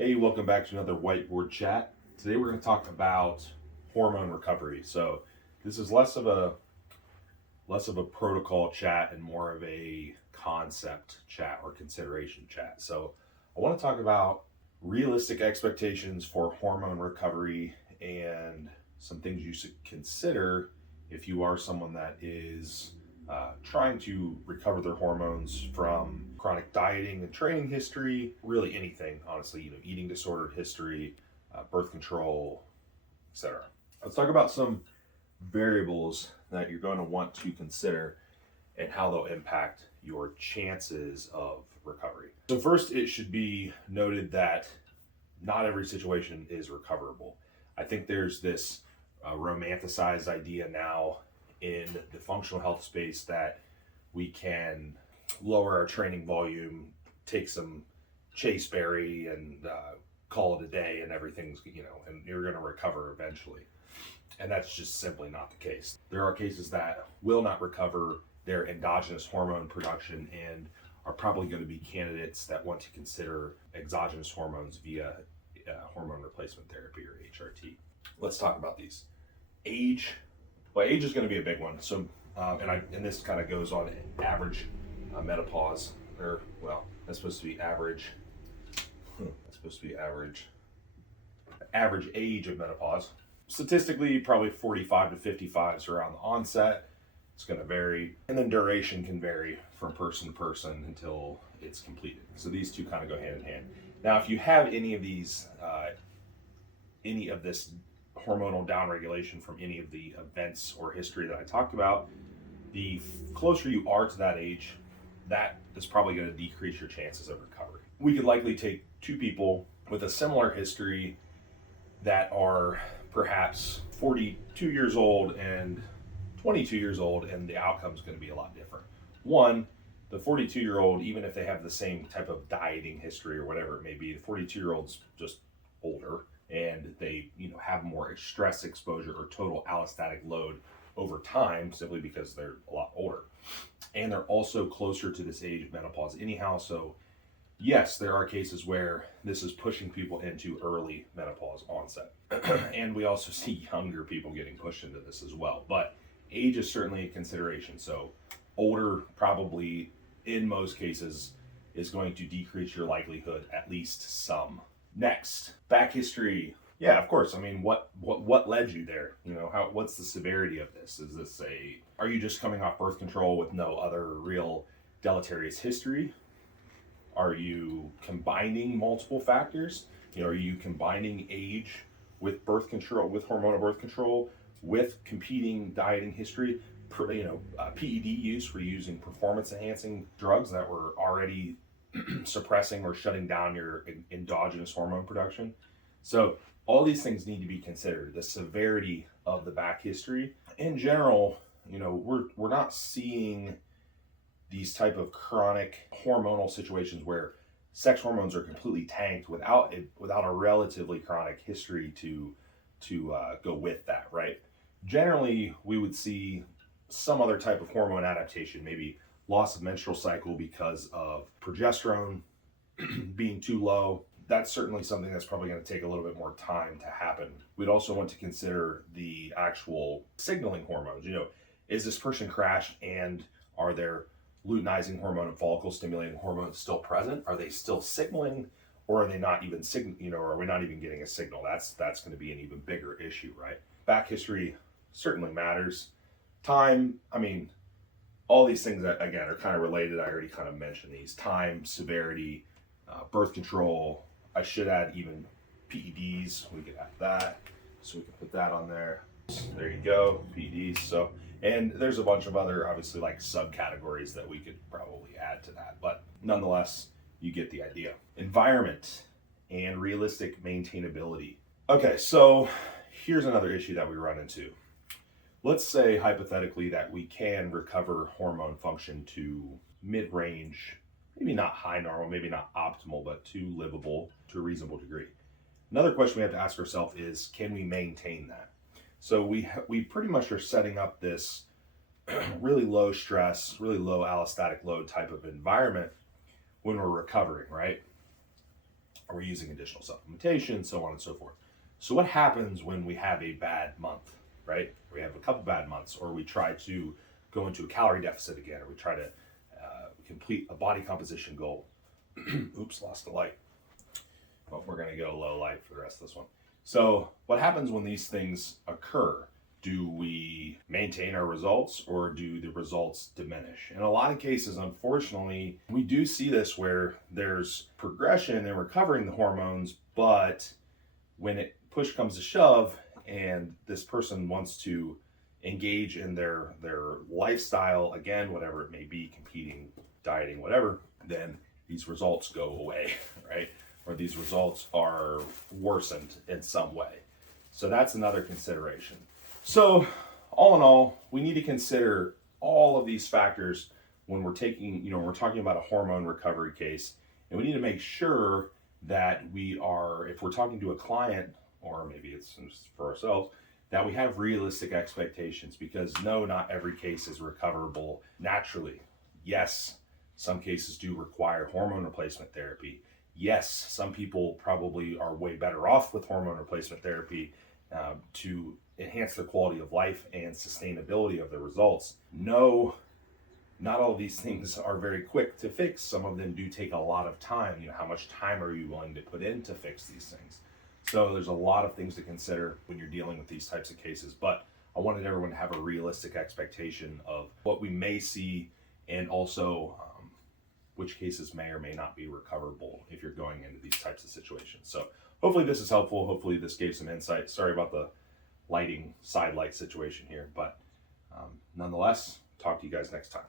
Hey, welcome back to another whiteboard chat. Today we're going to talk about hormone recovery. So this is less of a protocol chat and more of a concept chat or consideration chat. So I want to talk about realistic expectations for hormone recovery and some things you should consider if you are someone that is trying to recover their hormones from chronic dieting and training history, really anything, honestly, eating disorder history, birth control, etc. Let's talk about some variables that you're going to want to consider and how they'll impact your chances of recovery. So first, it should be noted that not every situation is recoverable. I think there's this romanticized idea now in the functional health space that we can lower our training volume, take some chase berry and call it a day and everything's, and you're going to recover eventually. And that's just simply not the case. There are cases that will not recover their endogenous hormone production and are probably going to be candidates that want to consider exogenous hormones via hormone replacement therapy or HRT. Let's talk about these. Age is going to be a big one. So, and this kind of goes on average menopause, that's supposed to be average. That's supposed to be average age of menopause. Statistically, probably 45 to 55 is around the onset. It's going to vary, and then duration can vary from person to person until it's completed. So these two kind of go hand in hand. Now, if you have any of these, any of this hormonal downregulation from any of the events or history that I talked about, the closer you are to that age, that is probably going to decrease your chances of recovery. We could likely take two people with a similar history that are perhaps 42 years old and 22 years old, and the outcome is going to be a lot different. One, the 42-year-old, even if they have the same type of dieting history or whatever it may be, the 42-year-old's just older and they have more stress exposure or total allostatic load over time simply because they're a lot older. And they're also closer to this age of menopause anyhow. So yes, there are cases where this is pushing people into early menopause onset. And we also see younger people getting pushed into this as well. But age is certainly a consideration. So older probably in most cases is going to decrease your likelihood at least some. Next, back history. Yeah, of course. I mean, what led you there? What's the severity of this? Are you just coming off birth control with no other real deleterious history? Are you combining multiple factors? Are you combining age with birth control, with hormonal birth control, with competing dieting history? PED use, we're using performance enhancing drugs that were already suppressing or shutting down your endogenous hormone production. So all these things need to be considered. The severity of the back history. In general, we're not seeing these type of chronic hormonal situations where sex hormones are completely tanked without a relatively chronic history to go with that, right? Generally, we would see some other type of hormone adaptation, maybe loss of menstrual cycle because of progesterone being too low. That's certainly something that's probably going to take a little bit more time to happen. We'd also want to consider the actual signaling hormones. Is this person crashed and are there luteinizing hormone and follicle stimulating hormones still present? Are they still signaling, or are they not even are we not even getting a signal? That's going to be an even bigger issue, right? Back history certainly matters. Time, all these things that again are kind of related. I already kind of mentioned these: time, severity, birth control. I should add even PEDs. We could add that, so we can put that on there. There you go, PEDs. So, and there's a bunch of other, obviously, like subcategories that we could probably add to that, but nonetheless, you get the idea. Environment and realistic maintainability. Okay, so here's another issue that we run into. Let's say hypothetically that we can recover hormone function to mid-range, maybe not high normal, maybe not optimal, but to livable to a reasonable degree. Another question we have to ask ourselves is, can we maintain that? So we pretty much are setting up this really low stress, really low allostatic load type of environment when we're recovering, right? Are we using additional supplementation, so on and so forth? So what happens when we have a bad month, right? We have a couple bad months, or we try to go into a calorie deficit again, or we try to complete a body composition goal. Oops, lost the light. Well, we're going to go low light for the rest of this one. So what happens when these things occur? Do we maintain our results, or do the results diminish? In a lot of cases, unfortunately, we do see this where there's progression in recovering the hormones, but when push comes to shove and this person wants to engage in their lifestyle again, whatever it may be, competing, dieting, whatever, then these results go away, right? Or these results are worsened in some way. So that's another consideration. So all in all, we need to consider all of these factors when we're we're talking about a hormone recovery case, and we need to make sure that we are, if we're talking to a client, or maybe it's for ourselves, that we have realistic expectations, because no, not every case is recoverable naturally. Yes, some cases do require hormone replacement therapy. Yes, some people probably are way better off with hormone replacement therapy to enhance their quality of life and sustainability of the results. No, not all of these things are very quick to fix. Some of them do take a lot of time. How much time are you willing to put in to fix these things? So there's a lot of things to consider when you're dealing with these types of cases, but I wanted everyone to have a realistic expectation of what we may see, and also which cases may or may not be recoverable if you're going into these types of situations. So hopefully this is helpful. Hopefully this gave some insight. Sorry about the lighting side light situation here, but nonetheless, talk to you guys next time.